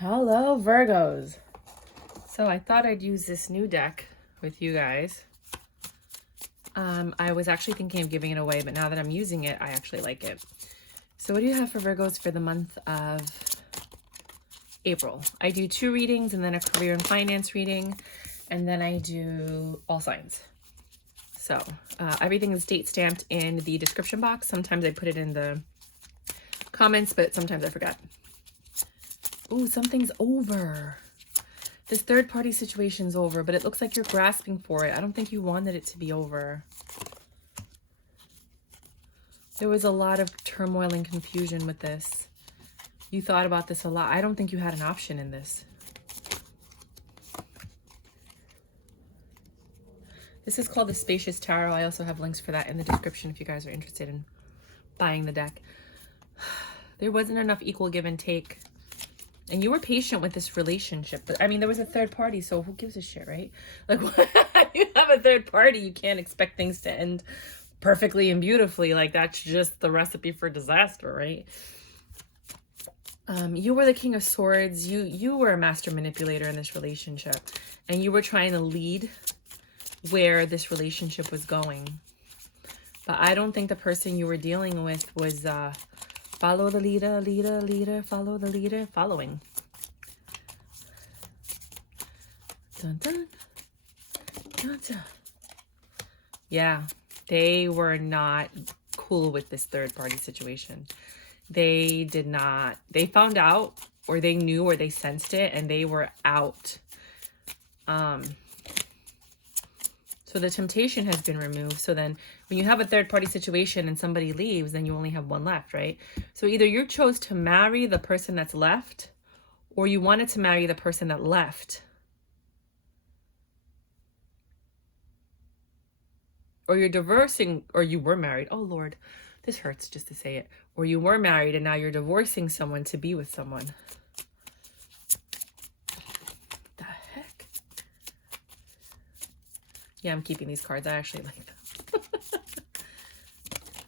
Hello, Virgos. So I thought I'd use this new deck with you guys. I was actually thinking of giving it away, but now that I'm using it, I actually like it. So what do you have for Virgos for the month of April? I do 2 readings and then a career and finance reading, and then I do all signs. So everything is date stamped in the description box. Sometimes I put it in the comments, but sometimes I forget. Ooh, something's over. This third party situation's over, but it looks like you're grasping for it. I don't think you wanted it to be over. There was a lot of turmoil and confusion with this. You thought about this a lot. I don't think you had an option in this. This is called the Spacious Tarot. I also have links for that in the description if you guys are interested in buying the deck. There wasn't enough equal give and take. And you were patient with this relationship. But I mean, there was a third party, so who gives a shit, right? Like, you have a third party, you can't expect things to end perfectly and beautifully. Like, that's just the recipe for disaster, right? You were the King of Swords. You were a master manipulator in this relationship. And you were trying to lead where this relationship was going. But I don't think the person you were dealing with was... follow the leader, leader, leader, follow the leader, following. Dun, dun, dun, dun. Yeah, they were not cool with this third party situation. They did not, they found out, or they knew, or they sensed it, and they were out. So the temptation has been removed. So then when you have a third party situation and somebody leaves, then you only have one left, right? So either you chose to marry the person that's left, or you wanted to marry the person that left. Or you're divorcing, or you were married. Oh, Lord, this hurts just to say it. Or you were married and now you're divorcing someone to be with someone. Yeah, I'm keeping these cards. I actually like them.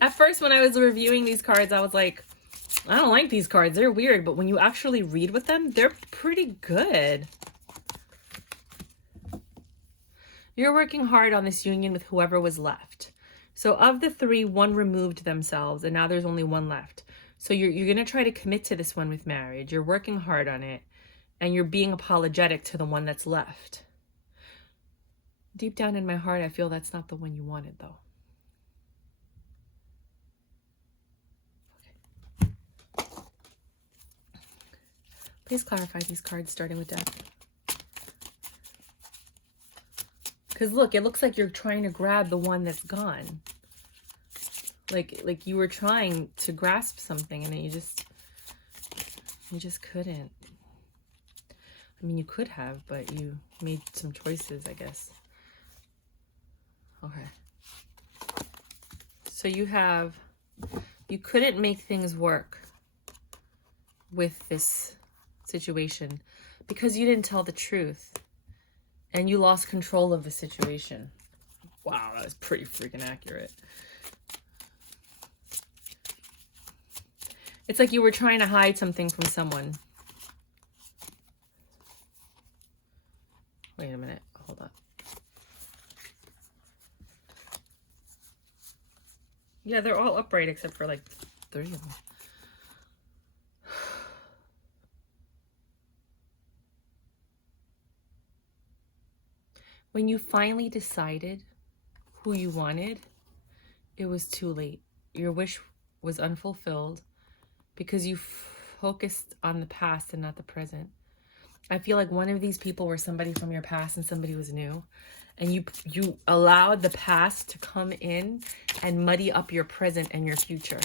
At first, when I was reviewing these cards, I was like, I don't like these cards. They're weird. But when you actually read with them, they're pretty good. You're working hard on this union with whoever was left. So of the 3, 1 removed themselves, and now there's only 1 left. So you're going to try to commit to this one with marriage. You're working hard on it, and you're being apologetic to the one that's left. Deep down in my heart, I feel that's not the one you wanted, though. Okay. Please clarify these cards, starting with death. Because look, it looks like you're trying to grab the one that's gone. Like you were trying to grasp something, and you just couldn't. I mean, you could have, but you made some choices, I guess. Okay. So you couldn't make things work with this situation because you didn't tell the truth and you lost control of the situation. Wow, that was pretty freaking accurate. It's like you were trying to hide something from someone. Wait a minute. Hold on. Yeah, they're all upright except for like 3 of them. When you finally decided who you wanted, it was too late. Your wish was unfulfilled because you focused on the past and not the present. I feel like one of these people were somebody from your past and somebody was new. And you allowed the past to come in and muddy up your present and your future.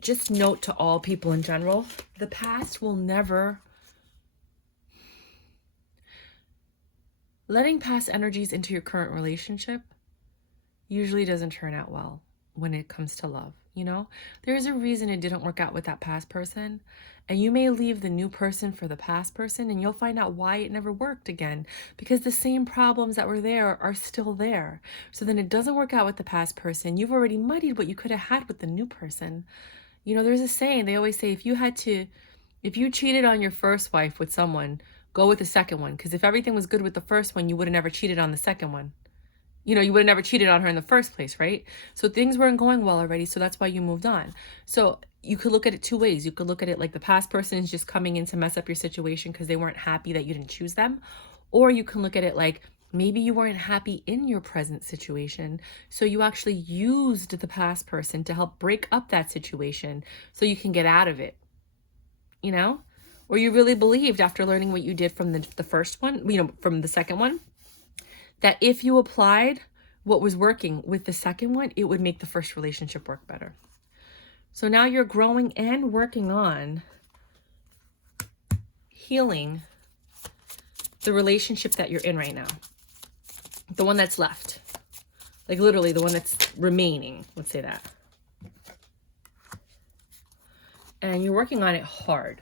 Just note to all people in general, the past will never... Letting past energies into your current relationship usually doesn't turn out well when it comes to love, you know? There's a reason it didn't work out with that past person. And you may leave the new person for the past person and you'll find out why it never worked again. Because the same problems that were there are still there. So then it doesn't work out with the past person. You've already muddied what you could have had with the new person. You know, there's a saying, they always say, if you had to If you cheated on your first wife with someone, go with the second one. Because if everything was good with the first one, you would have never cheated on the second one. You know, you would have never cheated on her in the first place, right? So things weren't going well already, so that's why you moved on. So you could look at it two ways. You could look at it like the past person is just coming in to mess up your situation because they weren't happy that you didn't choose them. Or you can look at it like maybe you weren't happy in your present situation, so you actually used the past person to help break up that situation so you can get out of it, you know? Or you really believed after learning what you did from the first one, you know, from the second one, that if you applied what was working with the second one, it would make the first relationship work better. So now you're growing and working on healing the relationship that you're in right now. The one that's left. Like literally the one that's remaining. Let's say that. And you're working on it hard,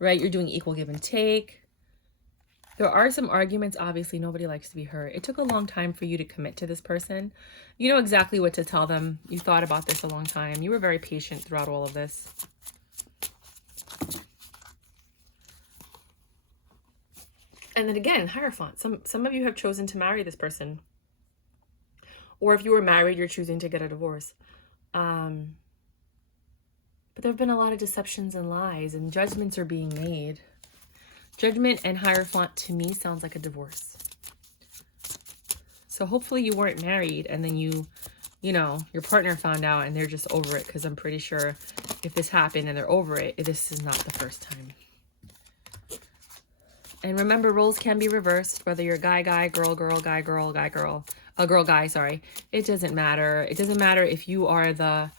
right? You're doing equal give and take. There are some arguments. Obviously, nobody likes to be hurt. It took a long time for you to commit to this person. You know exactly what to tell them. You thought about this a long time. You were very patient throughout all of this. And then again, Hierophant. Some of you have chosen to marry this person. Or if you were married, you're choosing to get a divorce. But there have been a lot of deceptions and lies, and judgments are being made. Judgment and Hierophant to me sounds like a divorce. So hopefully you weren't married and then you know, your partner found out and they're just over it, because I'm pretty sure if this happened and they're over it, this is not the first time. And remember, roles can be reversed, whether you're guy, girl, guy, girl, girl, guy, sorry. It doesn't matter. It doesn't matter if you are the,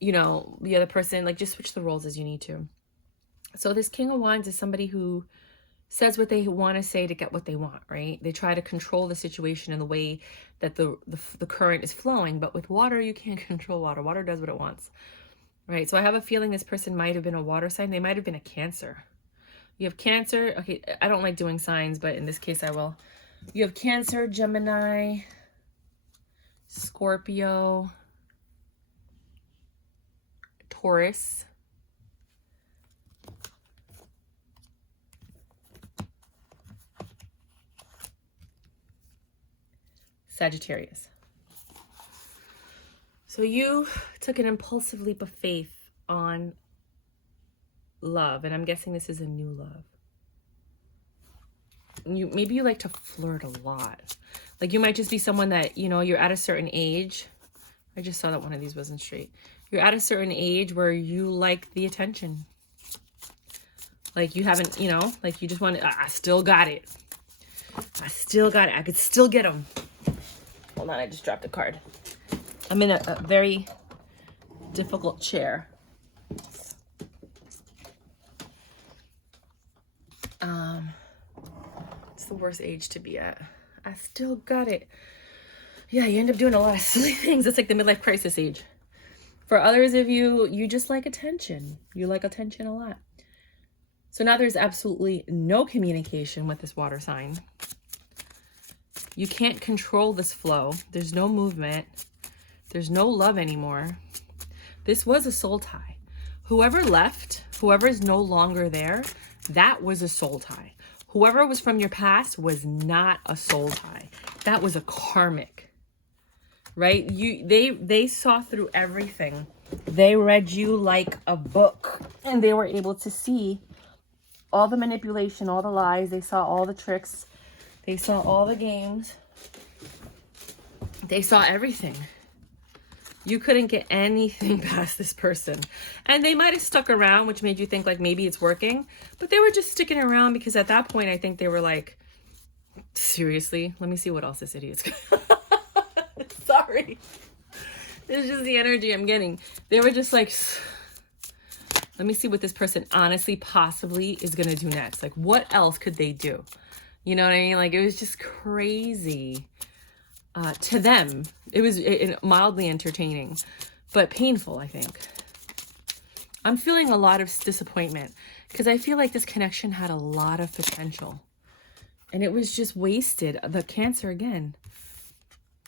you know, the other person. Like, just switch the roles as you need to. So this King of Wands is somebody who says what they want to say to get what they want, right? They try to control the situation in the way that the current is flowing. But with water, you can't control water. Water does what it wants, right? So I have a feeling this person might have been a water sign. They might have been a Cancer. You have Cancer. Okay, I don't like doing signs, but in this case I will. You have Cancer, Gemini, Scorpio, Taurus, Sagittarius. So you took an impulsive leap of faith on love, and I'm guessing this is a new love. Maybe you like to flirt a lot. Like, you might just be someone that, you know, you're at a certain age. I just saw that one of these wasn't straight. You're at a certain age where you like the attention. Like, you haven't, you know, like you just want to, I still got it. I still got it. I could still get them. Hold on, I just dropped a card. I'm in a very difficult chair. It's the worst age to be at. I still got it. Yeah, you end up doing a lot of silly things. It's like the midlife crisis age. For others of you, you just like attention. You like attention a lot. So now there's absolutely no communication with this water sign. You can't control this flow. There's no movement. There's no love anymore. This was a soul tie. Whoever left, whoever is no longer there, that was a soul tie. Whoever was from your past was not a soul tie. That was a karmic, right? They saw through everything. They read you like a book, and they were able to see all the manipulation, all the lies. They saw all the tricks. They saw all the games. They saw everything. You couldn't get anything past this person. And they might have stuck around, which made you think like maybe it's working. But they were just sticking around because at that point, I think they were like, seriously? Let me see what else this idiot's got. Sorry. This is just the energy I'm getting. They were just like, let me see what this person honestly possibly is going to do next. Like, what else could they do? You know what I mean? Like, it was just crazy. To them, it was mildly entertaining, but painful, I think. I'm feeling a lot of disappointment because I feel like this connection had a lot of potential and it was just wasted. The Cancer again.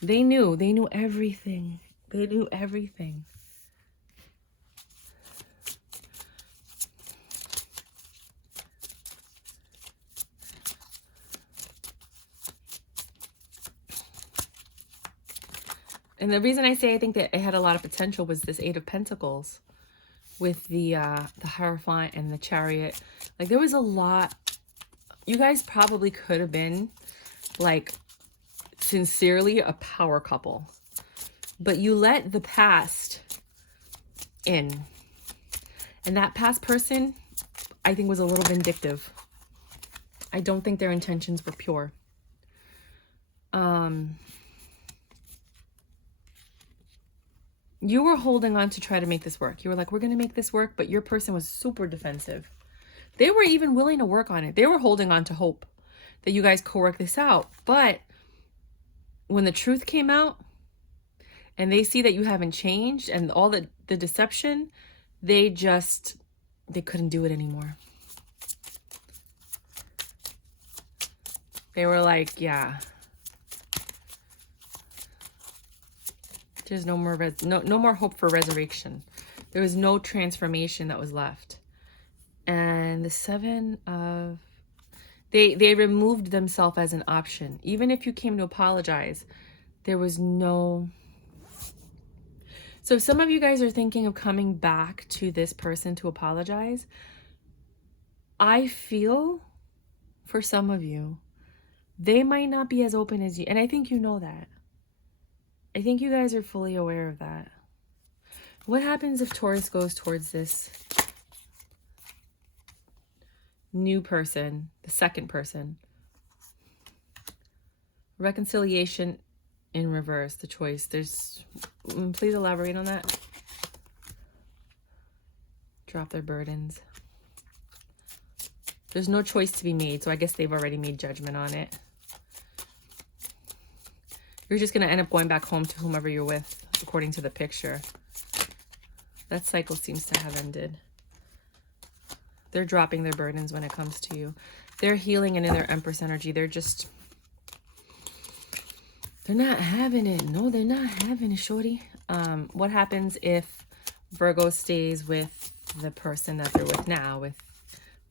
They knew everything. They knew everything. And the reason I say I think that it had a lot of potential was this Eight of Pentacles with the Hierophant and the Chariot. Like, there was a lot. You guys probably could have been, like, sincerely a power couple. But you let the past in. And that past person, I think, was a little vindictive. I don't think their intentions were pure. You were holding on to try to make this work. You were like, we're going to make this work, but your person was super defensive. They were even willing to work on it. They were holding on to hope that you guys could work this out. But when the truth came out and they see that you haven't changed and all the deception, they couldn't do it anymore. They were like, yeah. There's no more hope for resurrection. There was no transformation that was left. And the Seven of... They removed themselves as an option. Even if you came to apologize, there was no... So some of you guys are thinking of coming back to this person to apologize. I feel, for some of you, they might not be as open as you. And I think you know that. I think you guys are fully aware of that. What happens if Taurus goes towards this new person, the second person? Reconciliation in reverse, the choice. Please elaborate on that. Drop their burdens. There's no choice to be made, so I guess they've already made judgment on it. You're just going to end up going back home to whomever you're with, according to the picture. That cycle seems to have ended. They're dropping their burdens when it comes to you. They're healing and in their Empress energy. They're not having it. No, they're not having it, shorty. What happens if Virgo stays with the person that they're with now, with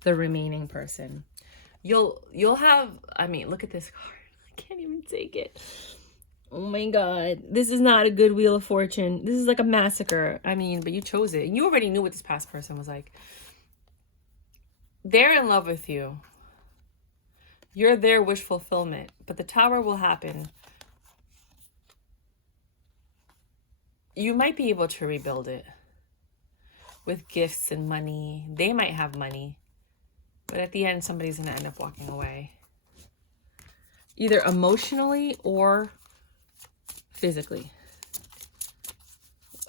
the remaining person? You'll have, I mean, look at this card. I can't even take it. Oh my God. This is not a good Wheel of Fortune. This is like a massacre. I mean, but you chose it. You already knew what this past person was like. They're in love with you. You're their wish fulfillment. But the Tower will happen. You might be able to rebuild it with gifts and money. They might have money. But at the end, somebody's going to end up walking away. Either emotionally or physically.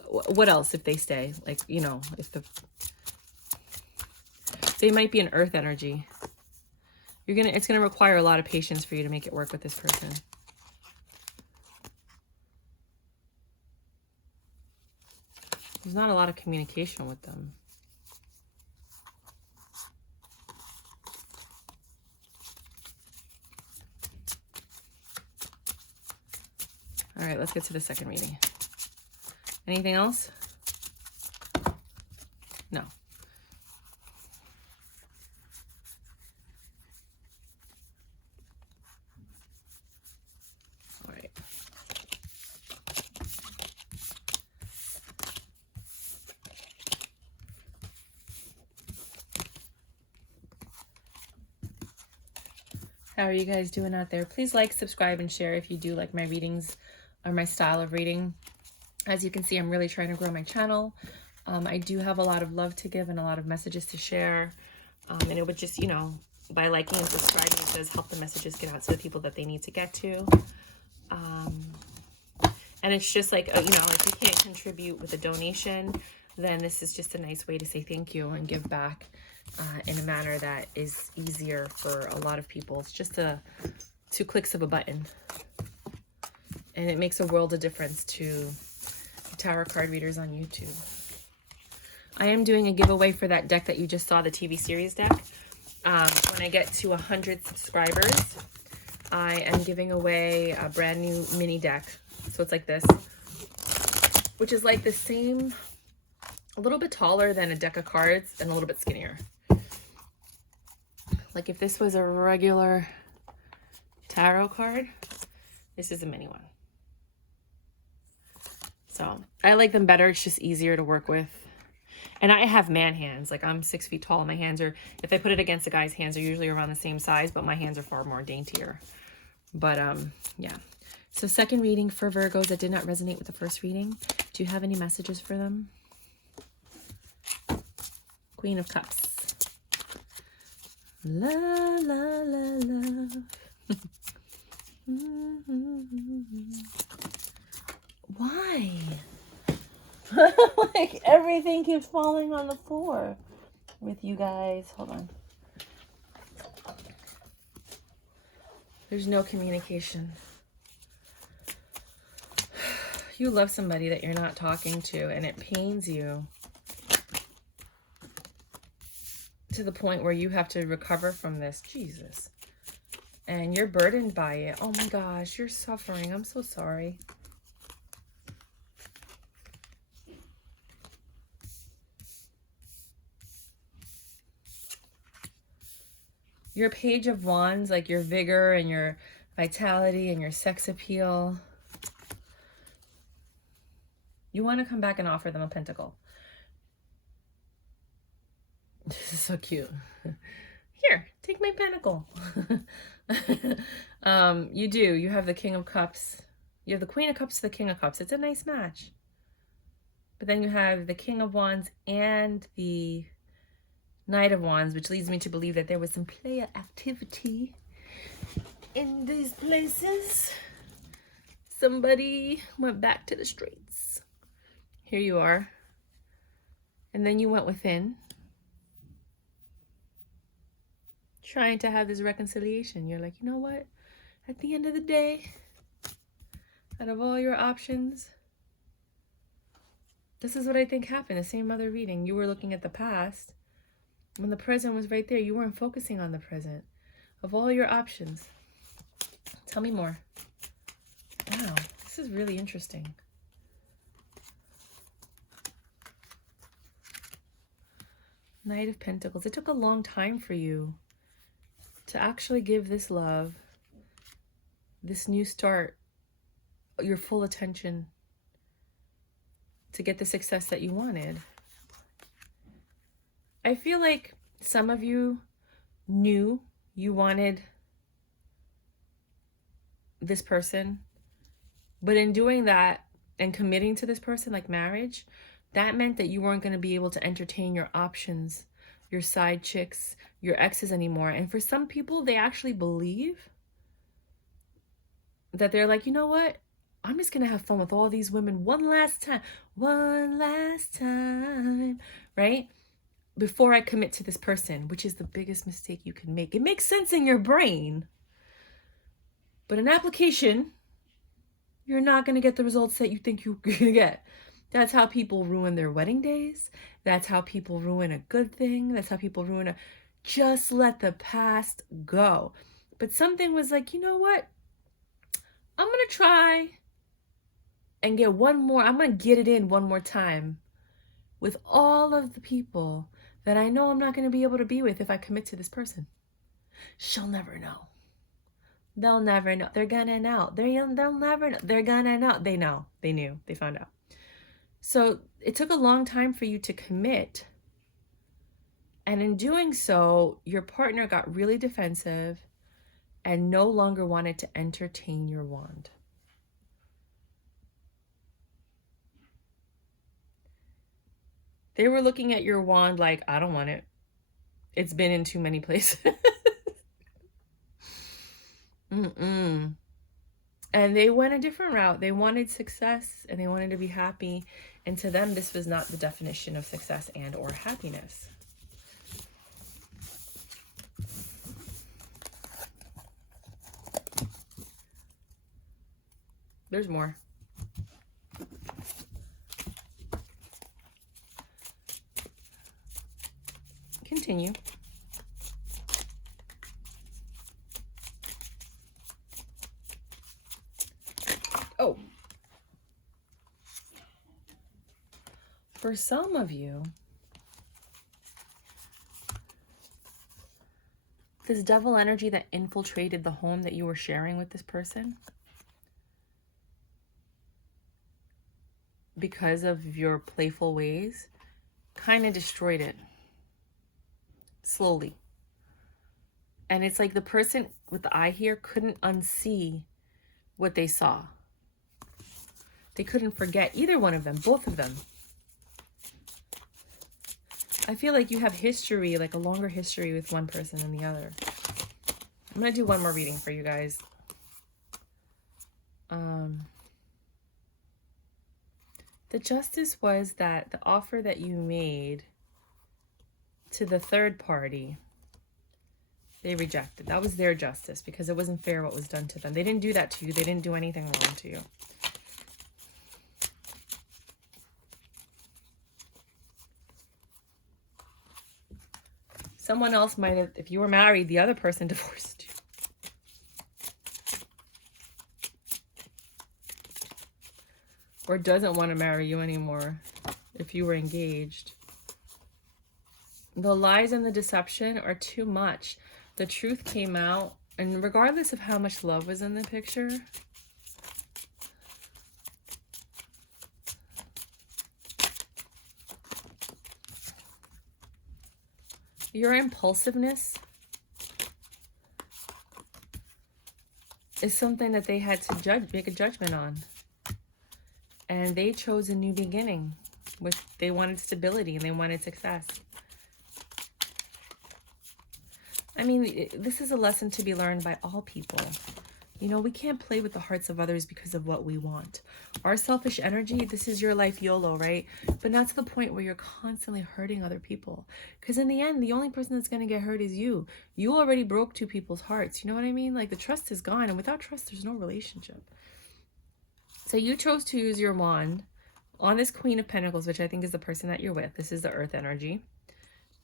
What else if they stay? Like, you know, they might be an earth energy. It's going to require a lot of patience for you to make it work with this person. There's not a lot of communication with them. All right, let's get to the second reading. Anything else? No. All right. How are you guys doing out there? Please like, subscribe, and share if you do like my readings or my style of reading. As you can see, I'm really trying to grow my channel. I do have a lot of love to give and a lot of messages to share. And it would just, you know, by liking and subscribing, it does help the messages get out to the people that they need to get to. And it's just like, you know, if you can't contribute with a donation, then this is just a nice way to say thank you and give back in a manner that is easier for a lot of people. It's just 2 clicks of a button. And it makes a world of difference to tarot card readers on YouTube. I am doing a giveaway for that deck that you just saw, the TV series deck. When I get to 100 subscribers, I am giving away a brand new mini deck. So it's like this, which is like the same, a little bit taller than a deck of cards and a little bit skinnier. Like if this was a regular tarot card, this is a mini one. So I like them better. It's just easier to work with. And I have man hands. Like, I'm 6 feet tall. My hands are, if I put it against a guy's hands, they're usually around the same size, but my hands are far more daintier. But yeah. So second reading for Virgos that did not resonate with the first reading. Do you have any messages for them? Queen of Cups. La, la, la, love. Why? Like, everything keeps falling on the floor with you guys. Hold on. There's no communication. You love somebody that you're not talking to, and it pains you to the point where you have to recover from this. Jesus. And you're burdened by it. Oh my gosh, you're suffering. I'm so sorry. Your Page of Wands, like your vigor and your vitality and your sex appeal. You want to come back and offer them a pentacle. This is so cute. Here, take my pentacle. You do. You have the King of Cups. You have the Queen of Cups to the King of Cups. It's a nice match. But then you have the King of Wands and the Knight of Wands, which leads me to believe that there was some player activity in these places. Somebody went back to the streets. Here you are. And then you went within, trying to have this reconciliation. You're like, you know what? At the end of the day, out of all your options, this is what I think happened. The same other reading. You were looking at the past when the present was right there. You weren't focusing on the present. Of all your options. Tell me more. Wow, this is really interesting. Knight of Pentacles. It took a long time for you to actually give this love, this new start, your full attention, to get the success that you wanted. I feel like some of you knew you wanted this person, but in doing that and committing to this person, like marriage, that meant that you weren't going to be able to entertain your options, your side chicks, your exes anymore. And for some people, they actually believe that they're like, you know what? I'm just going to have fun with all these women one last time, right? Before I commit to this person, which is the biggest mistake you can make. It makes sense in your brain, but in application, you're not going to get the results that you think you're going to get. That's how people ruin their wedding days. That's how people ruin a good thing. That's how people ruin just let the past go. But something was like, you know what? I'm going to try and get one more. I'm going to get it in one more time with all of the people that I know I'm not going to be able to be with if I commit to this person. She'll never know. They'll never know. They're gonna know. They'll never know. They're gonna know. They know. They knew. They found out. So it took a long time for you to commit. And in doing so, your partner got really defensive and no longer wanted to entertain your wand. They were looking at your wand like, I don't want it. It's been in too many places. And they went a different route. They wanted success and they wanted to be happy. And to them, this was not the definition of success and or happiness. There's more. Continue. Oh. For some of you, this devil energy that infiltrated the home that you were sharing with this person because of your playful ways, kind of destroyed it. Slowly. And it's like the person with the eye here couldn't unsee what they saw. They couldn't forget either one of them, both of them. I feel like you have history, like a longer history with one person than the other. I'm going to do one more reading for you guys. The justice was that the offer that you made to the third party, they rejected. That was their justice because it wasn't fair what was done to them. They didn't do that to you. They didn't do anything wrong to you. Someone else might have, if you were married, the other person divorced you. Or doesn't want to marry you anymore if you were engaged. The lies and the deception are too much. The truth came out, and regardless of how much love was in the picture, your impulsiveness is something that they had to make a judgment on. And they chose a new beginning. They wanted stability and they wanted success. I mean, this is a lesson to be learned by all people. You know, we can't play with the hearts of others because of what we want. Our selfish energy, this is your life YOLO, right? But not to the point where you're constantly hurting other people. Because in the end, the only person that's going to get hurt is you. You already broke two people's hearts. You know what I mean? Like, the trust is gone. And without trust, there's no relationship. So you chose to use your wand on this Queen of Pentacles, which I think is the person that you're with. This is the earth energy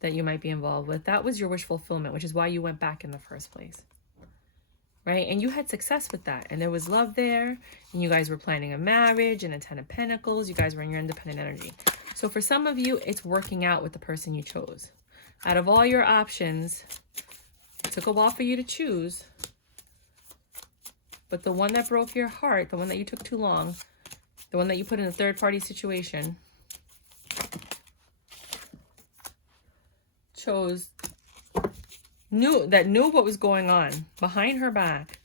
that you might be involved with. That was your wish fulfillment, which is why you went back in the first place. Right? And you had success with that. And there was love there. And you guys were planning a marriage and a 10 of Pentacles. You guys were in your independent energy. So for some of you, it's working out with the person you chose. Out of all your options, it took a while for you to choose. But the one that broke your heart, the one that you took too long, the one that you put in a third-party situation, knew what was going on behind her back,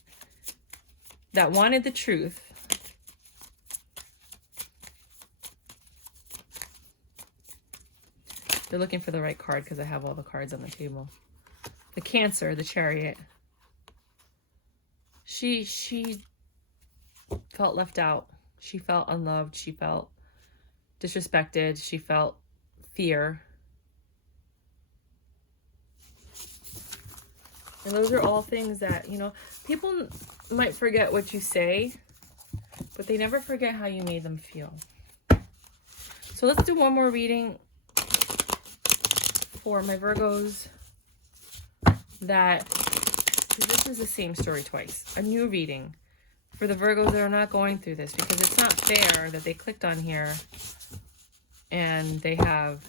that wanted the truth. They're looking for the right card because I have all the cards on the table. The Cancer, the Chariot. She felt left out. She felt unloved. She felt disrespected. She felt fear. And those are all things that, you know, people might forget what you say, but they never forget how you made them feel. So let's do one more reading for my Virgos that, this is the same story twice. A new reading for the Virgos that are not going through this, because it's not fair that they clicked on here and they have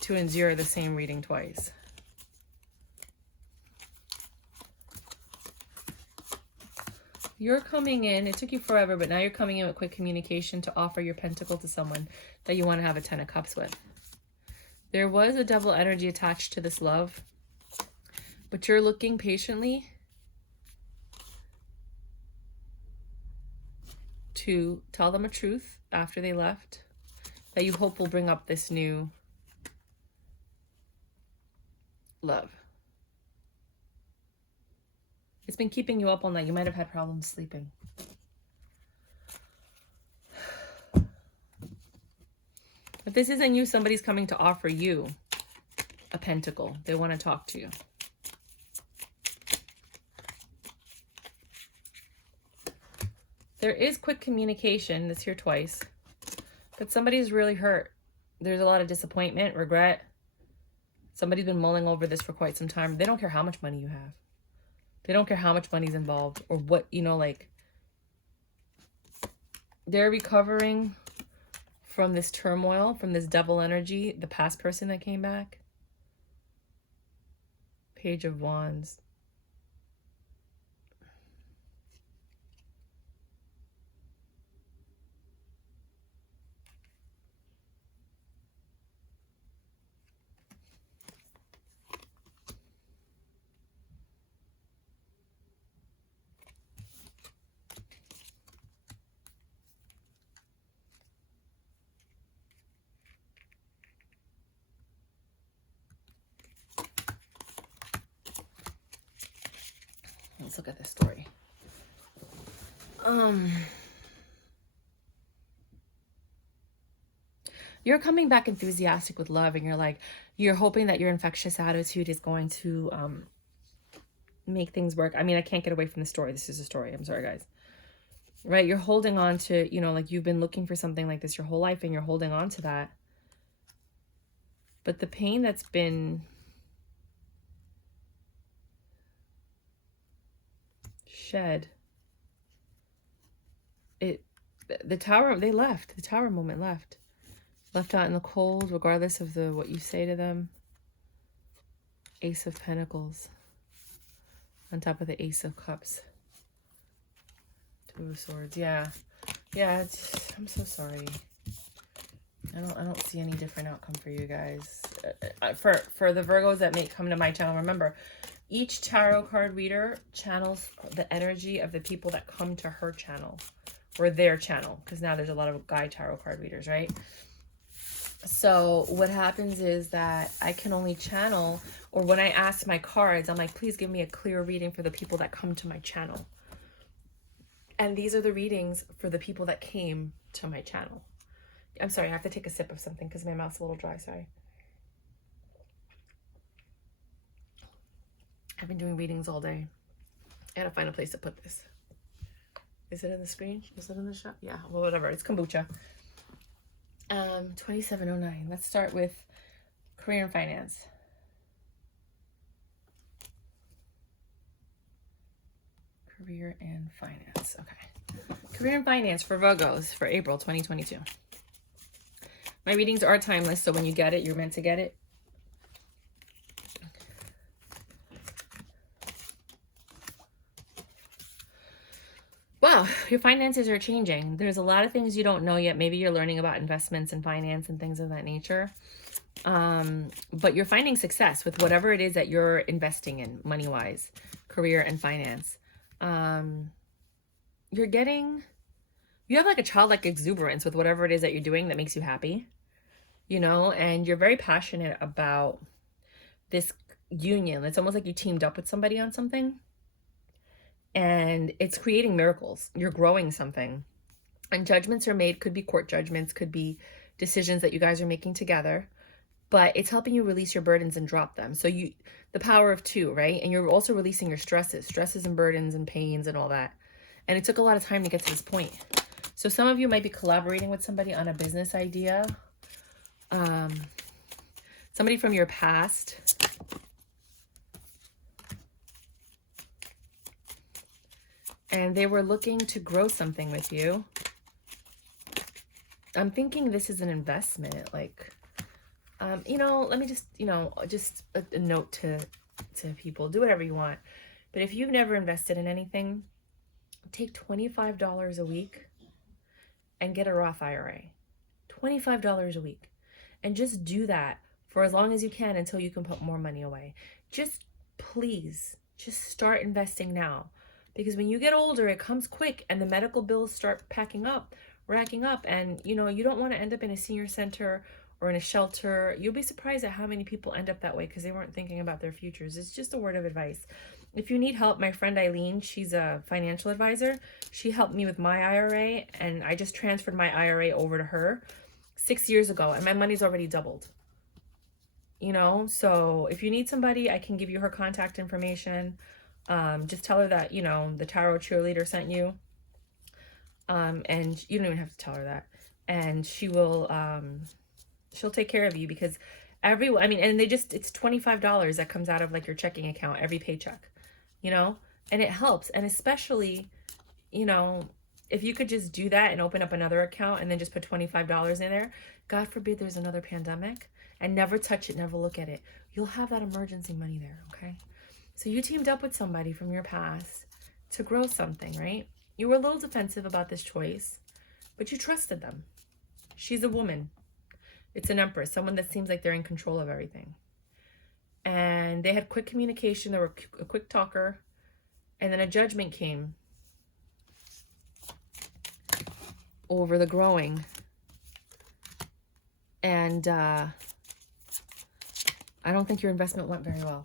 to endure the same reading twice. You're coming in, it took you forever, but now you're coming in with quick communication to offer your pentacle to someone that you want to have a 10 of Cups with. There was a double energy attached to this love, but you're looking patiently to tell them a truth after they left that you hope will bring up this new love. It's been keeping you up all night. You might have had problems sleeping. If this isn't you, somebody's coming to offer you a pentacle. They want to talk to you. There is quick communication. That's here twice. But somebody's really hurt. There's a lot of disappointment, regret. Somebody's been mulling over this for quite some time. They don't care how much money you have. They don't care how much money's involved or what, you know, like, they're recovering from this turmoil, from this double energy, the past person that came back. Page of Wands. Let's look at this story. You're coming back enthusiastic with love, and you're hoping that your infectious attitude is going to make things work. I mean, I can't get away from the story. This is a story. I'm sorry, guys. Right? You're holding on to, you know, like you've been looking for something like this your whole life, and you're holding on to that. But the pain that's been shed, the tower, they left. The tower moment left out in the cold, regardless of what you say to them. Ace of Pentacles on top of the Ace of Cups. Two of Swords. Yeah, I'm so sorry. I don't see any different outcome for you guys. For the Virgos that may come to my channel, remember, each tarot card reader channels the energy of the people that come to her channel or their channel, because now there's a lot of guy tarot card readers, right? So what happens is that I can only channel, or when I ask my cards, I'm like, please give me a clear reading for the people that come to my channel. And these are the readings for the people that came to my channel. I'm sorry, I have to take a sip of something because my mouth's a little dry, sorry. I've been doing readings all day. I gotta find a place to put this. Is it in the screen? Is it in the shop? Yeah, well, whatever. It's kombucha. 2709. Let's start with career and finance. Career and finance. Okay. Career and finance for Virgos for April 2022. My readings are timeless, so when you get it, you're meant to get it. Wow, your finances are changing. There's a lot of things you don't know yet. Maybe you're learning about investments and finance and things of that nature. But you're finding success with whatever it is that you're investing in, money-wise, career and finance. You have like a childlike exuberance with whatever it is that you're doing that makes you happy, you know, and you're very passionate about this union. It's almost like you teamed up with somebody on something. And it's creating miracles. You're growing something. And judgments are made. Could be court judgments. Could be decisions that you guys are making together. But it's helping you release your burdens and drop them. So the power of two, right? And you're also releasing your stresses and burdens and pains and all that. And it took a lot of time to get to this point. So some of you might be collaborating with somebody on a business idea. Somebody from your past. And they were looking to grow something with you. I'm thinking this is an investment. Like, you know, let me just, you know, just a note to people. Do whatever you want. But if you've never invested in anything, take $25 a week and get a Roth IRA. $25 a week. And just do that for as long as you can until you can put more money away. Just please, just start investing now. Because when you get older, it comes quick and the medical bills start racking up. And, you know, you don't want to end up in a senior center or in a shelter. You'll be surprised at how many people end up that way because they weren't thinking about their futures. It's just a word of advice. If you need help, my friend Eileen, she's a financial advisor. She helped me with my IRA, and I just transferred my IRA over to her 6 years ago, and my money's already doubled. You know, so if you need somebody, I can give you her contact information. Just tell her that, you know, the Tarot Cheerleader sent you. And you don't even have to tell her that. And she will, she'll take care of you because and it's $25 that comes out of like your checking account, every paycheck, you know, and it helps. And especially, you know, if you could just do that and open up another account and then just put $25 in there, God forbid there's another pandemic, and never touch it, never look at it. You'll have that emergency money there. Okay. So you teamed up with somebody from your past to grow something, right? You were a little defensive about this choice, but you trusted them. She's a woman. It's an empress, someone that seems like they're in control of everything. And they had quick communication. They were a quick talker. And then a judgment came over the growing. And I don't think your investment went very well.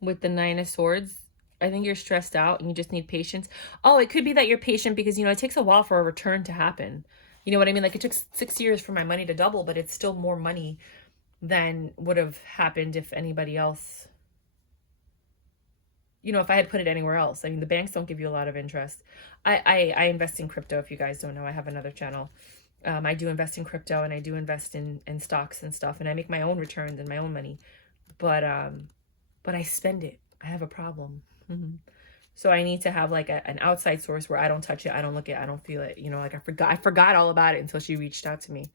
with the Nine of Swords. I think you're stressed out and you just need patience. Oh, it could be that you're patient because, you know, it takes a while for a return to happen. You know what I mean? Like, it took 6 years for my money to double, but it's still more money than would have happened if anybody else, you know, if I had put it anywhere else. I mean, the banks don't give you a lot of interest. I invest in crypto. If you guys don't know, I have another channel. I do invest in crypto, and I do invest in stocks and stuff, and I make my own returns and my own money. But I spend it. I have a problem. So I need to have like an outside source where I don't touch it, I don't look it, I don't feel it. You know, like I forgot all about it until she reached out to me.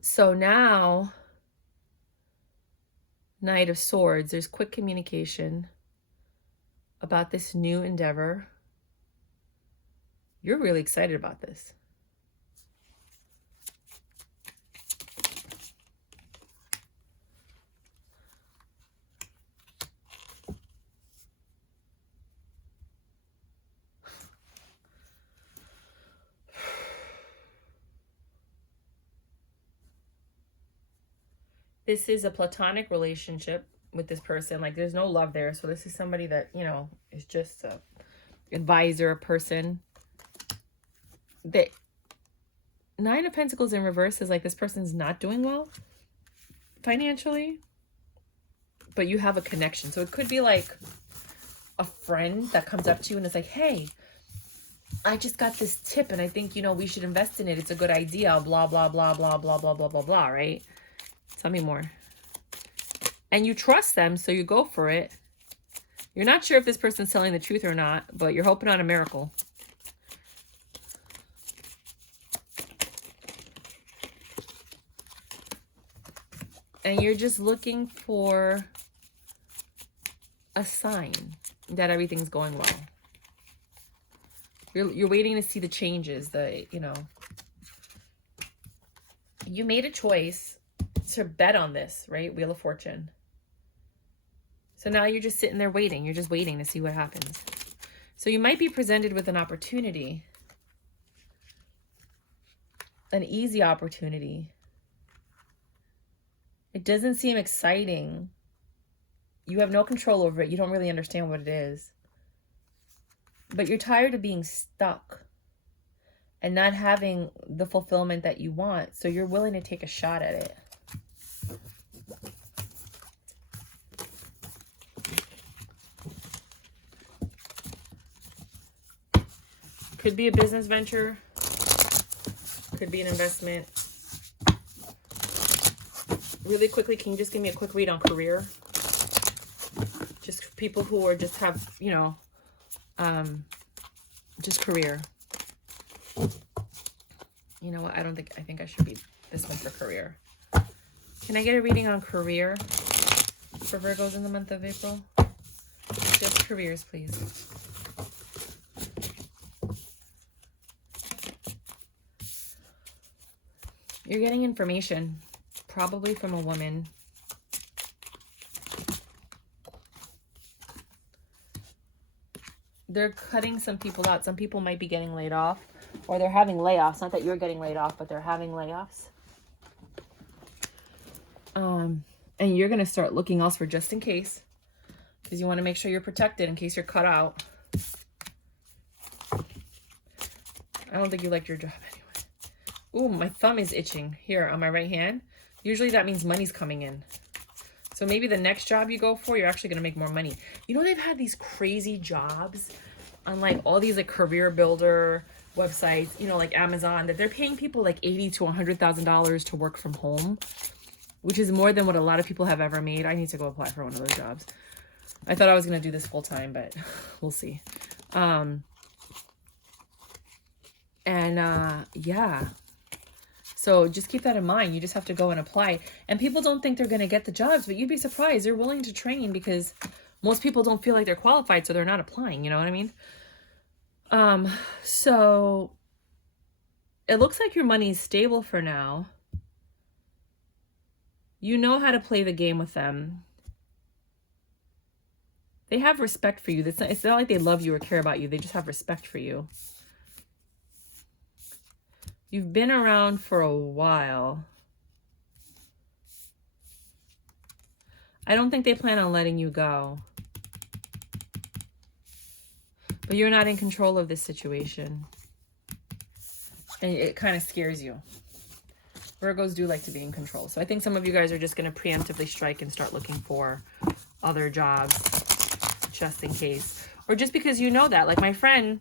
So now, Knight of Swords, there's quick communication about this new endeavor. You're really excited about this. This is a platonic relationship with this person. Like, there's no love there. So this is somebody that, you know, is just a advisor, a person. The Nine of Pentacles in reverse is like this person's not doing well financially, but you have a connection. So it could be like a friend that comes up to you and is like, hey, I just got this tip and I think, you know, we should invest in it. It's a good idea. Blah, blah, blah, blah, blah, blah, blah, blah, blah, right? Tell me more. And you trust them, so you go for it. You're not sure if this person's telling the truth or not, but you're hoping on a miracle. And you're just looking for a sign that everything's going well. You're waiting to see the changes, you know. You made a choice to bet on this, right? Wheel of Fortune. So now you're just sitting there waiting. You're just waiting to see what happens. So you might be presented with an opportunity. An easy opportunity. It doesn't seem exciting. You have no control over it. You don't really understand what it is. But you're tired of being stuck and not having the fulfillment that you want. So you're willing to take a shot at it. Could be a business venture. Could be an investment. Really quickly, can you just give me a quick read on career? Just people who are just have, you know, just career. You know what? I think I should be this one for career. Can I get a reading on career for Virgos in the month of April? Just careers, please. You're getting information, probably from a woman. They're cutting some people out. Some people might be getting laid off, or they're having layoffs. Not that you're getting laid off, but they're having layoffs. And you're going to start looking elsewhere just in case, because you want to make sure you're protected in case you're cut out. I don't think you like your job anyway. Ooh, my thumb is itching here on my right hand. Usually that means money's coming in. So maybe the next job you go for, you're actually going to make more money. You know, they've had these crazy jobs on like all these like career builder websites, you know, like Amazon, that they're paying people like $80,000 to $100,000 to work from home, which is more than what a lot of people have ever made. I need to go apply for one of those jobs. I thought I was going to do this full time, but we'll see. Yeah. So just keep that in mind. You just have to go and apply. And people don't think they're going to get the jobs, but you'd be surprised. They're willing to train because most people don't feel like they're qualified, so they're not applying. You know what I mean? So it looks like your money's stable for now. You know how to play the game with them. They have respect for you. It's not like they love you or care about you. They just have respect for you. You've been around for a while. I don't think they plan on letting you go. But you're not in control of this situation. And it kind of scares you. Virgos do like to be in control. So I think some of you guys are just going to preemptively strike and start looking for other jobs just in case. Or just because you know that. Like my friend,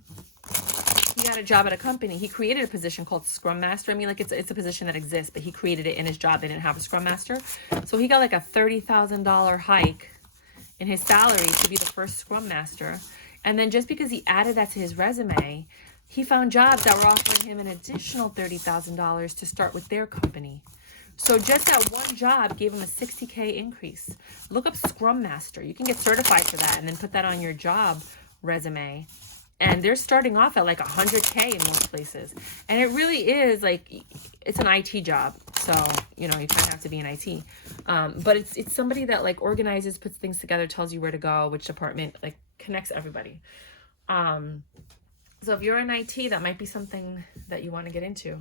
he got a job at a company. He created a position called Scrum Master. I mean, like it's a position that exists, but he created it in his job. They didn't have a Scrum Master. So he got like a $30,000 hike in his salary to be the first Scrum Master. And then just because he added that to his resume, he found jobs that were offering him an additional $30,000 to start with their company. So just that one job gave him a $60K increase. Look up Scrum Master. You can get certified for that and then put that on your job resume. And they're starting off at like $100K in most places. And it really is like, it's an IT job. So, you know, you kind of have to be in IT. But it's somebody that like organizes, puts things together, tells you where to go, which department, like connects everybody. So if you're in IT, that might be something that you want to get into.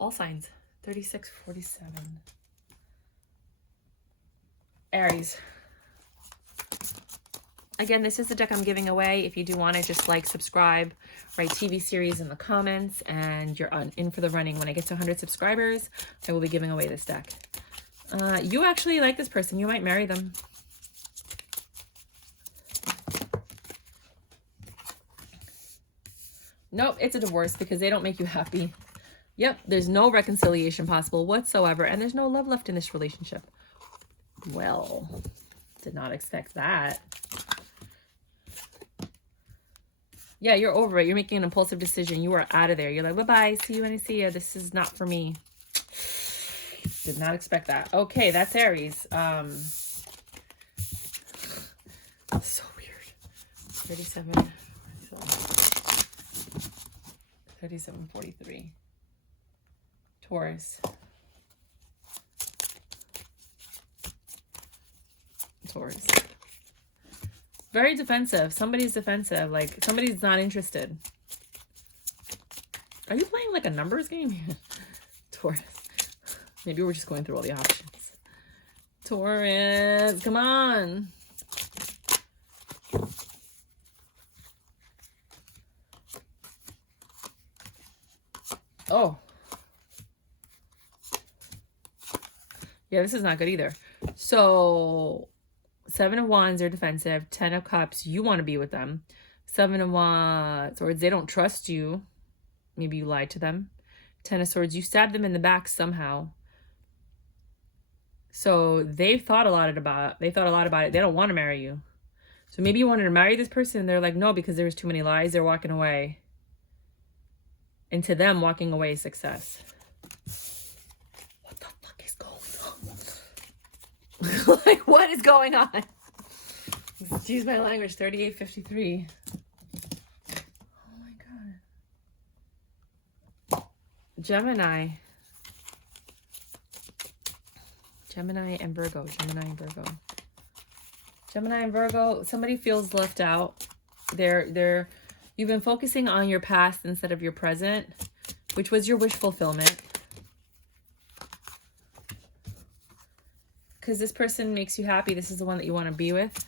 All signs, 3647. Aries. Again, this is the deck I'm giving away. If you do want it, just like, subscribe, write TV series in the comments, and you're in for the running. When I get to 100 subscribers, I will be giving away this deck. You actually like this person. You might marry them. Nope, it's a divorce because they don't make you happy. Yep, there's no reconciliation possible whatsoever, and there's no love left in this relationship. Well, did not expect that. Yeah, you're over it. You're making an impulsive decision. You are out of there. You're like, bye-bye. See you when I see you. This is not for me. Did not expect that. Okay, that's Aries. So weird. 3743. Taurus. Very defensive. Somebody's defensive. Like, somebody's not interested. Are you playing like a numbers game? Taurus. Maybe we're just going through all the options. Taurus, come on. Oh. Yeah, this is not good either. So, 7 of Wands are defensive. 10 of Cups, you want to be with them. 7 of Swords, they don't trust you. Maybe you lied to them. 10 of Swords, you stabbed them in the back somehow. So they've thought a lot about it. They don't want to marry you. So maybe you wanted to marry this person and they're like, no, because there's too many lies. They're walking away. And to them, walking away is success. What the fuck is going on? Like, what is going on? Excuse my language, 3853. Oh my God. Gemini and Virgo. Gemini and Virgo, somebody feels left out. You've been focusing on your past instead of your present, which was your wish fulfillment. Because this person makes you happy. This is the one that you want to be with.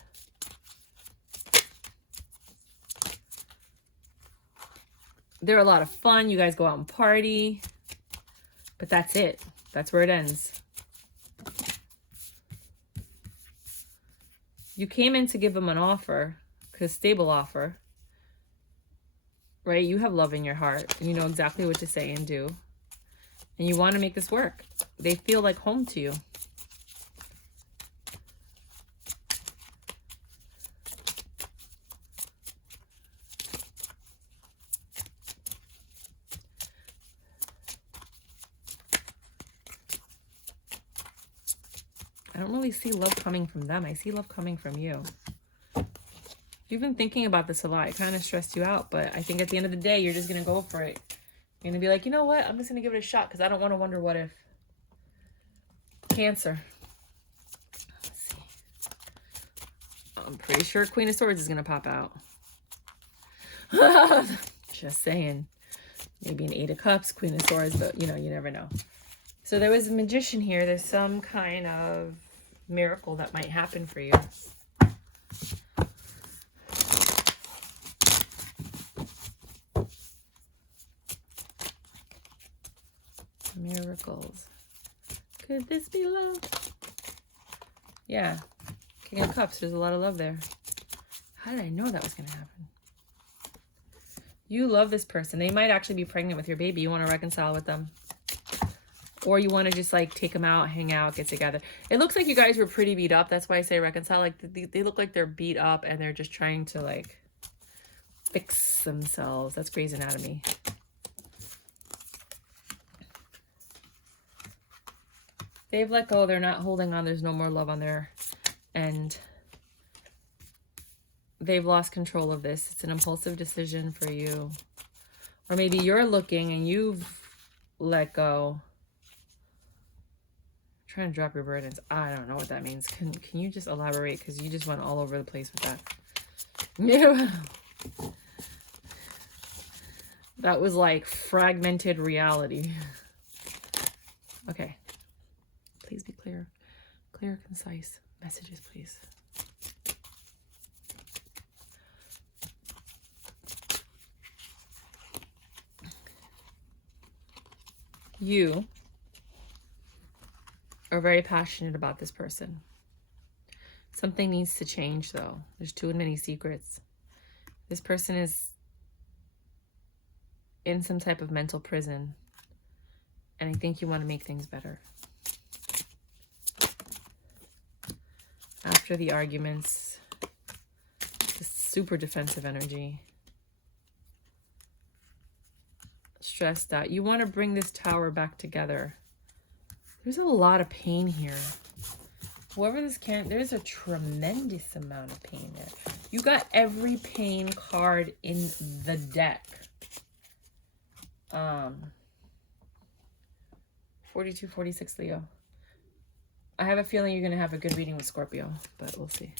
They're a lot of fun. You guys go out and party. But that's it. That's where it ends. You came in to give them an offer, because stable offer, right? You have love in your heart. You know exactly what to say and do. And you want to make this work. They feel like home to you. I don't really see love coming from them. I see love coming from you. You've been thinking about this a lot. It kind of stressed you out, but I think at the end of the day, you're just going to go for it. You're going to be like, you know what? I'm just going to give it a shot because I don't want to wonder what if. Cancer. Let's see. I'm pretty sure Queen of Swords is going to pop out. Just saying. Maybe an 8 of Cups, Queen of Swords, but you know, you never know. So there was a magician here. There's some kind of miracle that might happen for you. Miracles. Could this be love? Yeah. King of Cups. There's a lot of love there. How did I know that was going to happen? You love this person. They might actually be pregnant with your baby. You want to reconcile with them. Or you want to just like take them out, hang out, get together. It looks like you guys were pretty beat up. That's why I say reconcile. Like they look like they're beat up and they're just trying to like fix themselves. That's Grey's Anatomy. They've let go. They're not holding on. There's no more love on their end. They've lost control of this. It's an impulsive decision for you. Or maybe you're looking and you've let go. Trying to drop your burdens. I don't know what that means. Can you just elaborate? Because you just went all over the place with that. Yeah. That was like fragmented reality. Okay. Please be clear. Clear, concise messages, please. You are very passionate about this person. Something needs to change, though. There's too many secrets. This person is in some type of mental prison, and I think you want to make things better. After the arguments, this super defensive energy. Stressed out. You want to bring this tower back together. There's a lot of pain here. Whoever this can, there's a tremendous amount of pain there. You got every pain card in the deck. 42, 46 Leo. I have a feeling you're going to have a good reading with Scorpio, but we'll see.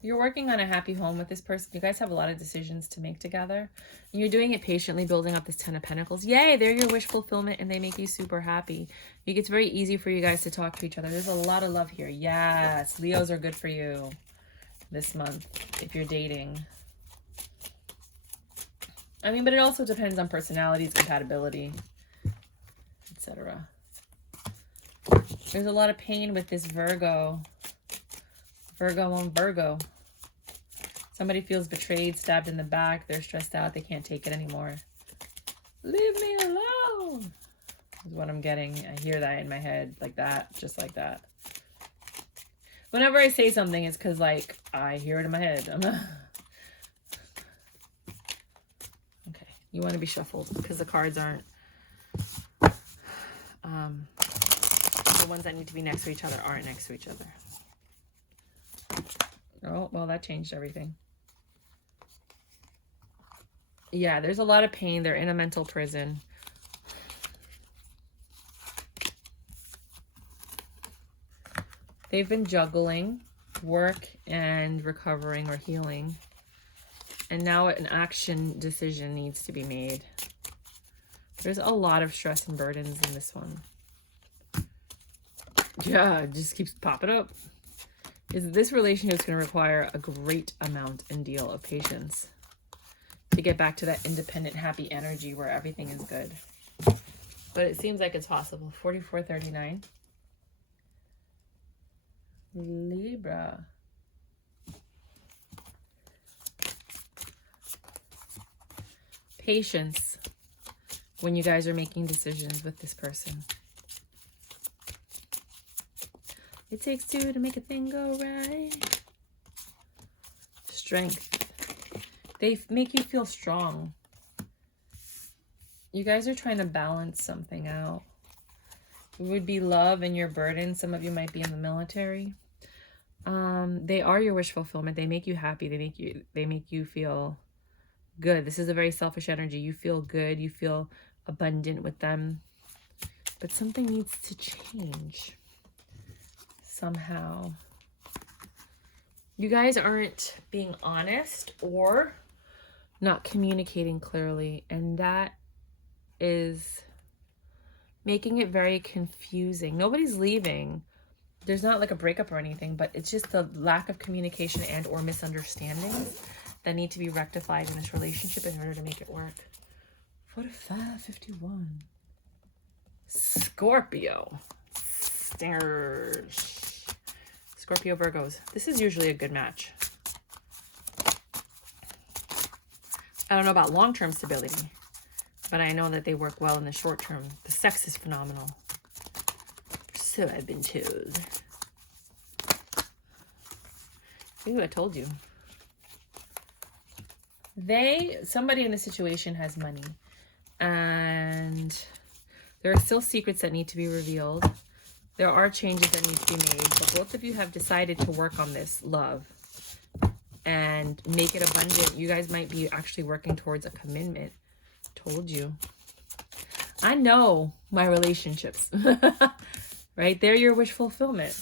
You're working on a happy home with this person. You guys have a lot of decisions to make together. And you're doing it patiently, building up this 10 of Pentacles. Yay, they're your wish fulfillment and they make you super happy. It's very easy for you guys to talk to each other. There's a lot of love here. Yes, Leos are good for you this month if you're dating. I mean, but it also depends on personalities, compatibility, etc. There's a lot of pain with this Virgo. Virgo on Virgo. Somebody feels betrayed, stabbed in the back. They're stressed out. They can't take it anymore. Leave me alone is what I'm getting. I hear that in my head like that, just like that. Whenever I say something, it's because like I hear it in my head. Okay, you want to be shuffled because the cards aren't the ones that need to be next to each other aren't next to each other. Oh, well, that changed everything. Yeah, there's a lot of pain. They're in a mental prison. They've been juggling work and recovering or healing. And now an action decision needs to be made. There's a lot of stress and burdens in this one. Yeah, it just keeps popping up. This relationship is going to require a great amount and deal of patience to get back to that independent, happy energy where everything is good. But it seems like it's possible. 4439. Libra. Patience when you guys are making decisions with this person. It takes two to make a thing go right. Strength. They make you feel strong. You guys are trying to balance something out. It would be love and your burden. Some of you might be in the military. They are your wish fulfillment. They make you happy. They make you feel good. This is a very selfish energy. You feel good. You feel abundant with them. But something needs to change. Somehow. You guys aren't being honest or not communicating clearly, and that is making it very confusing. Nobody's leaving. There's not like a breakup or anything, but it's just the lack of communication and or misunderstandings that need to be rectified in this relationship in order to make it work. 4551. Scorpio. Stingers. Scorpio Virgos. This is usually a good match. I don't know about long-term stability, but I know that they work well in the short term. The sex is phenomenal. So I've been told. Ooh, I told you. Somebody in the situation has money, and there are still secrets that need to be revealed. There are changes that need to be made, but both of you have decided to work on this love and make it abundant. You guys might be actually working towards a commitment. Told you. I know my relationships. Right? They're your wish fulfillment.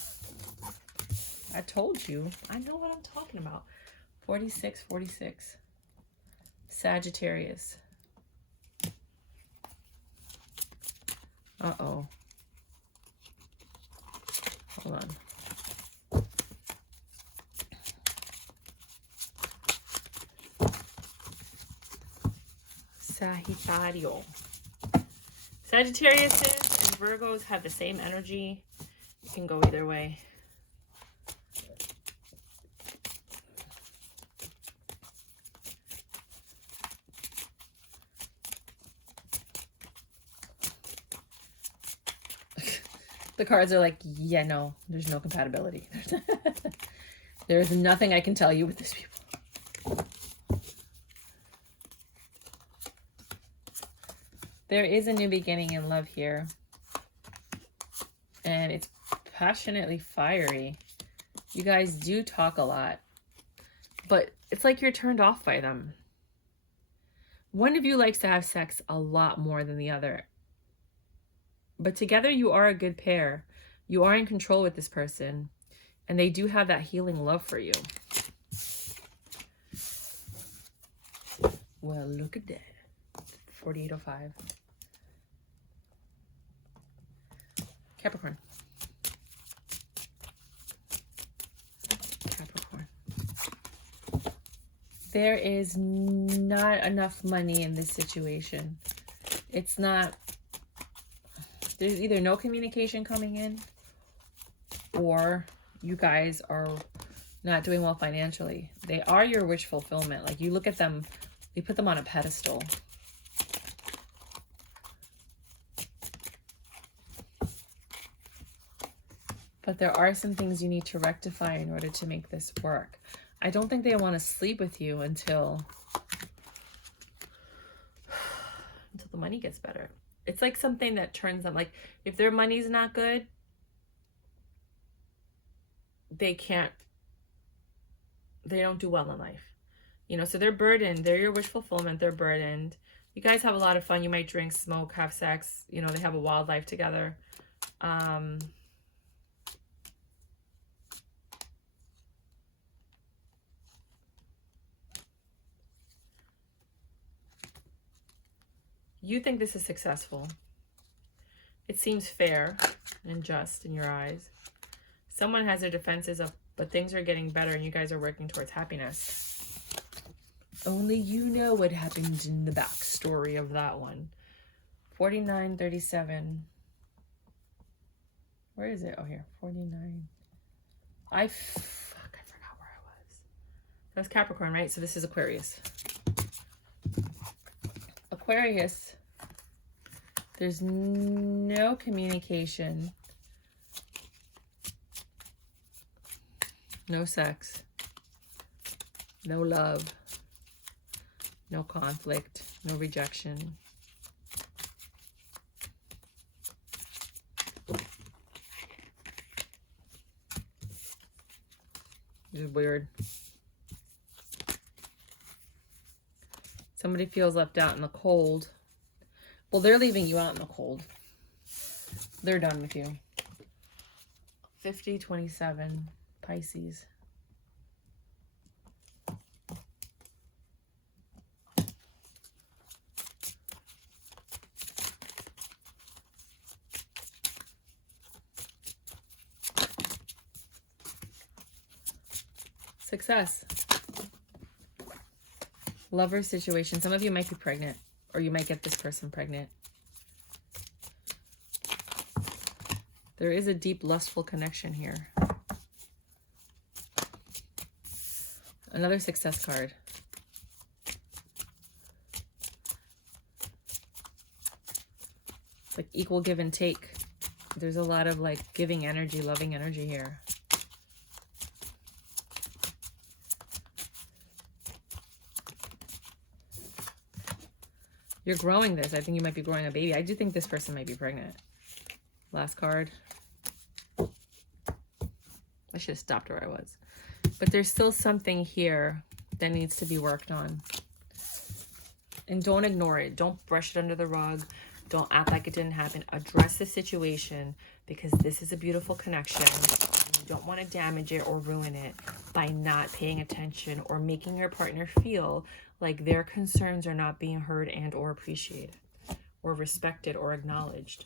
I told you. I know what I'm talking about. 46. Sagittarius. Uh-oh. Hold on. Sagittario. Sagittarius and Virgos have the same energy. You can go either way. The cards are like, yeah, no, there's no compatibility. There's nothing I can tell you with these people. There is a new beginning in love here. And it's passionately fiery. You guys do talk a lot. But it's like you're turned off by them. One of you likes to have sex a lot more than the other. But together you are a good pair. You are in control with this person. And they do have that healing love for you. Well, look at that. 4805. Capricorn. There is not enough money in this situation. It's not... There's either no communication coming in, or you guys are not doing well financially. They are your wish fulfillment. Like, you look at them, you put them on a pedestal. But there are some things you need to rectify in order to make this work. I don't think they want to sleep with you until the money gets better. It's like something that turns them, like, if their money's not good, they don't do well in life. You know, so they're burdened. They're your wish fulfillment. They're burdened. You guys have a lot of fun. You might drink, smoke, have sex. You know, they have a wild life together. You think this is successful. It seems fair and just in your eyes. Someone has their defenses up, but things are getting better and you guys are working towards happiness. Only you know what happened in the backstory of that one. 4937. Where is it? Oh, here. 49. I forgot where I was. That's Capricorn, right? So this is Aquarius. Aquarius. There's no communication. No sex. No love. No conflict. No rejection. This is weird. Somebody feels left out in the cold. Well, they're leaving you out in the cold. They're done with you. 5027 Pisces. Success. Lover situation. Some of you might be pregnant, or you might get this person pregnant. There is a deep, lustful connection here. Another success card. Like equal give and take. There's a lot of like giving energy, loving energy here. You're growing this. I think you might be growing a baby. I do think this person might be pregnant. Last card. I should have stopped where I was. But there's still something here that needs to be worked on. And don't ignore it. Don't brush it under the rug. Don't act like it didn't happen. Address the situation, because this is a beautiful connection. You don't want to damage it or ruin it by not paying attention or making your partner feel like their concerns are not being heard and or appreciated or respected or acknowledged.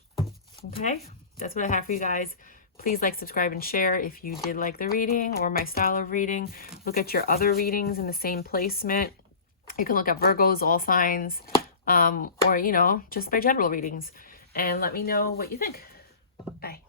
Okay? That's what I have for you guys. Please like, subscribe, and share if you did like the reading or my style of reading. Look at your other readings in the same placement. You can look at Virgos, all signs, or, you know, just by general readings. And let me know what you think. Bye.